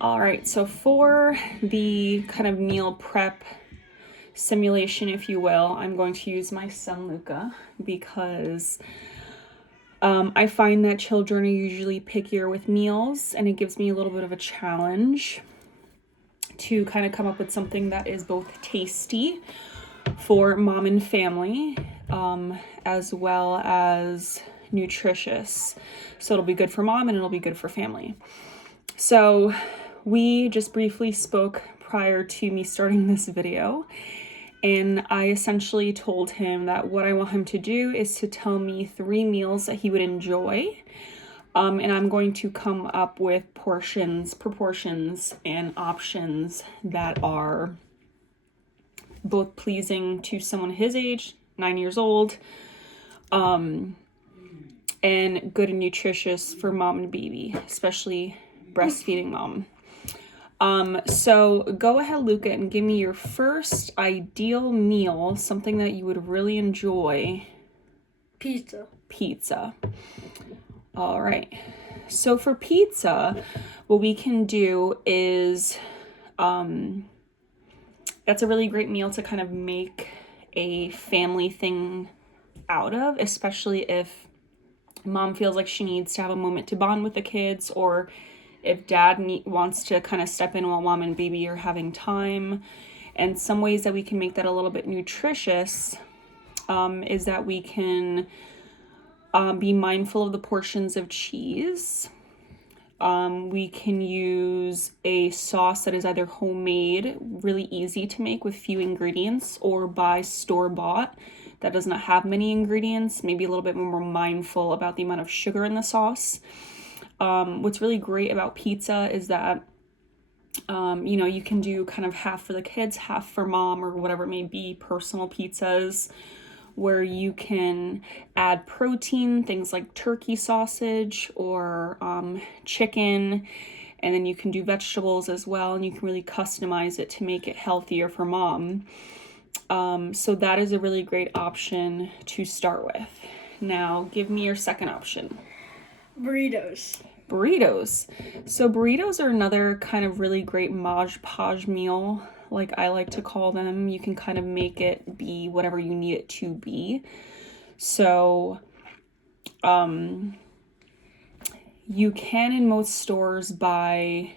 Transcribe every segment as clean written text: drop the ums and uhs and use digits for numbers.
All right, so for the kind of meal prep simulation, if you will, I'm going to use my son Luca because I find that children are usually pickier with meals, and it gives me a little bit of a challenge to kind of come up with something that is both tasty for mom and family, as well as nutritious. So it'll be good for mom and it'll be good for family. So we just briefly spoke prior to me starting this video, and I essentially told him that what I want him to do is to tell me 3 meals that he would enjoy. And I'm going to come up with portions, proportions, and options that are both pleasing to someone his age, 9 years old, and good and nutritious for mom and baby, especially breastfeeding mom. So go ahead, Luca, and give me your first ideal meal, something that you would really enjoy. Pizza. All right. So for pizza, what we can do is, that's a really great meal to kind of make a family thing out of, especially if mom feels like she needs to have a moment to bond with the kids, or if dad wants to kind of step in while mom and baby are having time. And some ways that we can make that a little bit nutritious is that we can be mindful of the portions of cheese. We can use a sauce that is either homemade, really easy to make with few ingredients, or buy store-bought that does not have many ingredients, maybe a little bit more mindful about the amount of sugar in the sauce. What's really great about pizza is that, you can do kind of half for the kids, half for mom, or whatever it may be, personal pizzas, where you can add protein, things like turkey sausage or chicken, and then you can do vegetables as well, and you can really customize it to make it healthier for mom. So that is a really great option to start with. Now, give me your second option. Burritos. So burritos are another kind of really great Mod Podge meal, like I like to call them. You can kind of make it be whatever you need it to be. So, you can in most stores buy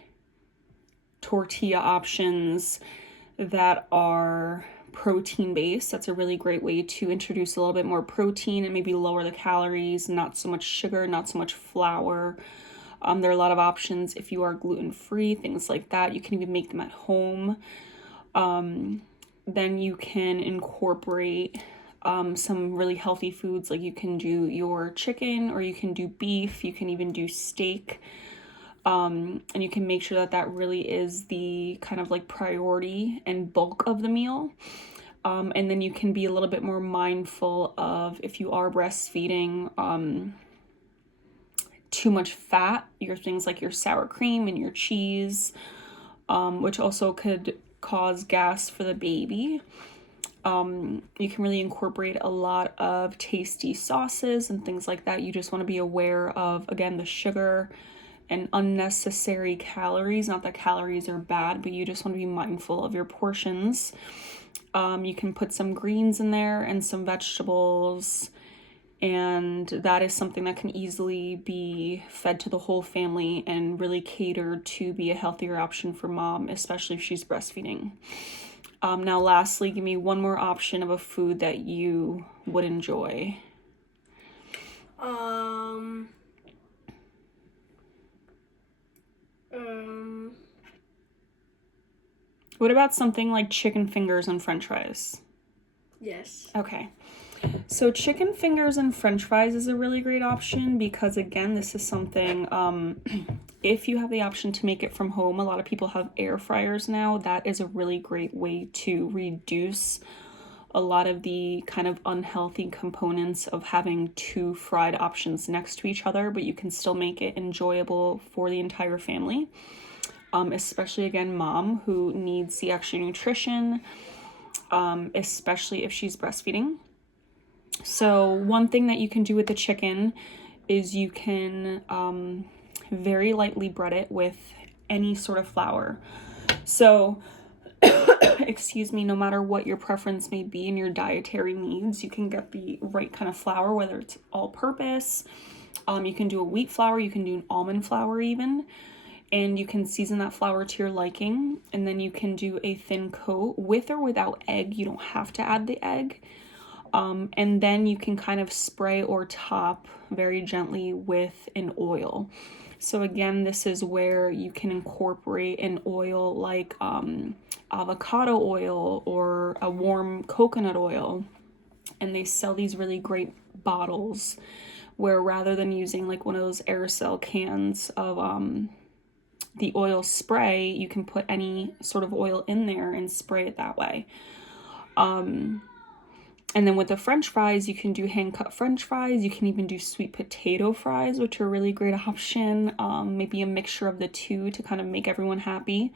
tortilla options that are protein based. That's a really great way to introduce a little bit more protein and maybe lower the calories, not so much sugar, not so much flour. There are a lot of options if you are gluten-free, things like that. You can even make them at home. Then you can incorporate some really healthy foods, like you can do your chicken, or you can do beef, you can even do steak. And you can make sure that that really is the kind of like priority and bulk of the meal. And then you can be a little bit more mindful of, if you are breastfeeding, too much fat, your things like your sour cream and your cheese, which also could cause gas for the baby. You can really incorporate a lot of tasty sauces and things like that. You just want to be aware of, again, the sugar and unnecessary calories. Not that calories are bad, but you just want to be mindful of your portions. You can put some greens in there and some vegetables, and that is something that can easily be fed to the whole family and really catered to be a healthier option for mom, especially if she's breastfeeding. Now, lastly, give me one more option of a food that you would enjoy. What about something like chicken fingers and french fries? Yes. Okay. So chicken fingers and french fries is a really great option because, again, this is something, if you have the option to make it from home, a lot of people have air fryers now. That is a really great way to reduce a lot of the kind of unhealthy components of having 2 fried options next to each other, but you can still make it enjoyable for the entire family. Especially, again, mom, who needs the extra nutrition, especially if she's breastfeeding. So one thing that you can do with the chicken is you can very lightly bread it with any sort of flour. So, excuse me, no matter what your preference may be in your dietary needs, you can get the right kind of flour, whether it's all-purpose. You can do a wheat flour, you can do an almond flour even, and you can season that flour to your liking, and then you can do a thin coat with or without egg. You don't have to add the egg. And then you can kind of spray or top very gently with an oil. So again, this is where you can incorporate an oil like avocado oil or a warm coconut oil. And they sell these really great bottles where rather than using like one of those aerosol cans of the oil spray, you can put any sort of oil in there and spray it that way. And then with the French fries, you can do hand-cut French fries. You can even do sweet potato fries, which are a really great option. Maybe a mixture of the two to kind of make everyone happy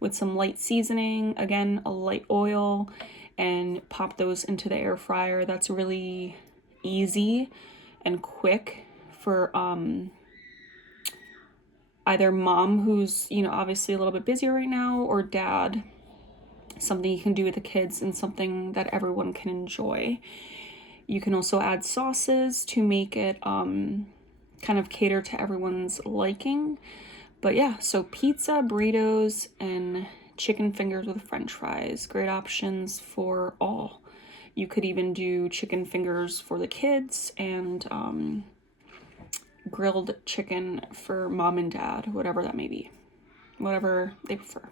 with some light seasoning. Again, a light oil, and pop those into the air fryer. That's really easy and quick for either mom, who's, you know, obviously a little bit busier right now, or dad. Something you can do with the kids and something that everyone can enjoy. You can also add sauces to make it kind of cater to everyone's liking. But yeah, so pizza, burritos, and chicken fingers with French fries. Great options for all. You could even do chicken fingers for the kids and grilled chicken for mom and dad, whatever that may be. Whatever they prefer.